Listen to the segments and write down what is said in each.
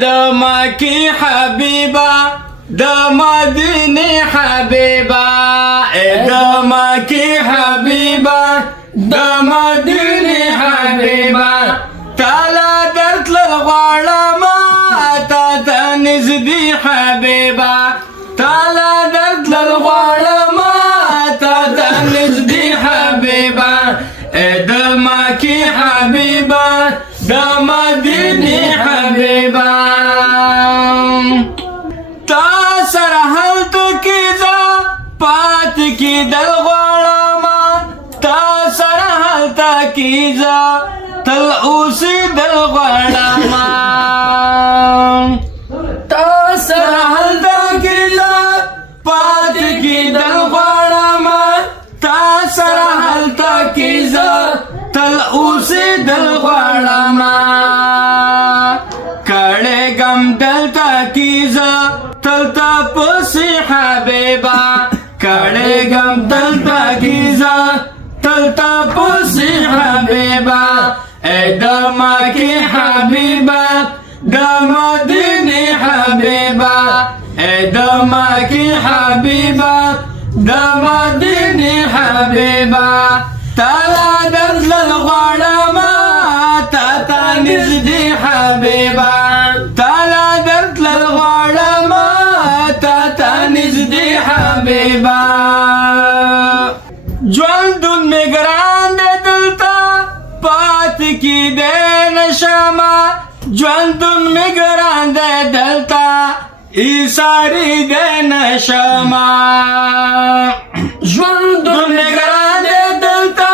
دمکی حبیبا دمدینی حبیبا دمکی حبیبا دمدینی حبیبا تالا درتل غړما تا نزدې حبیبا تالا درتل غړما تا نزدې حبیبا دمکی حبیبا دمدینی حبیبا تا سره هلت کیزا پات کی دل غړما تا سره هلت کیزا تل اوسی دل غړما تا سره هلت کیزا پات کی دل غړما تا سره هلت کیزا تل اوسی دل غړما کړه غم دلتا کیزا تلتا پسی حبیبا کړه غم دلتا کیزا تلتا پسی حبیبا دمکی حبیبا دمدینی حبیبا دمکی حبیبا دمدینی حبیبا تالا دزل غړما تا نزدې حبیبا تالا دزل غړما تا نزدې حبیبا ژوندون می ګران دلتا پات کی دې نشما ژوندون می ګران دلتا ایساری دې نشما ژوندون می ګران دلتا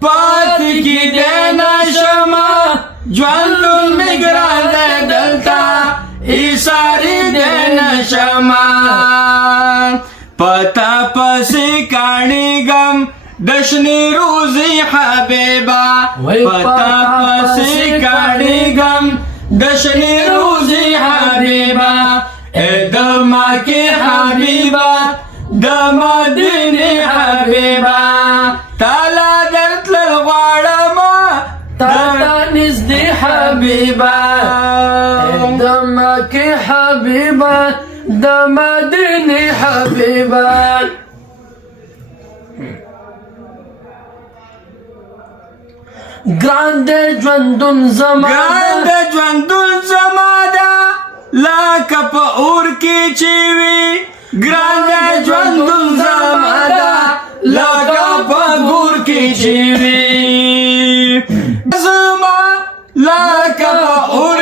پات کی دې نشما ژوندون می ګران دلتا ایساری دې نشما پتا پسی کانی غم دشنی روزی حبیبا پتا پسی کانی غم دشنی روزی حبیبا دمکی حبیبا دمدینی حبیبا تالا درتل غړما تا نزدې حبیبا دمکی حبیبا دمدینی حبیبا ګران ژوندون زمادا لاکه په اور کې چوي ګران ژوندون زمادا لاکه په اور کې چوي زما لاکه په اور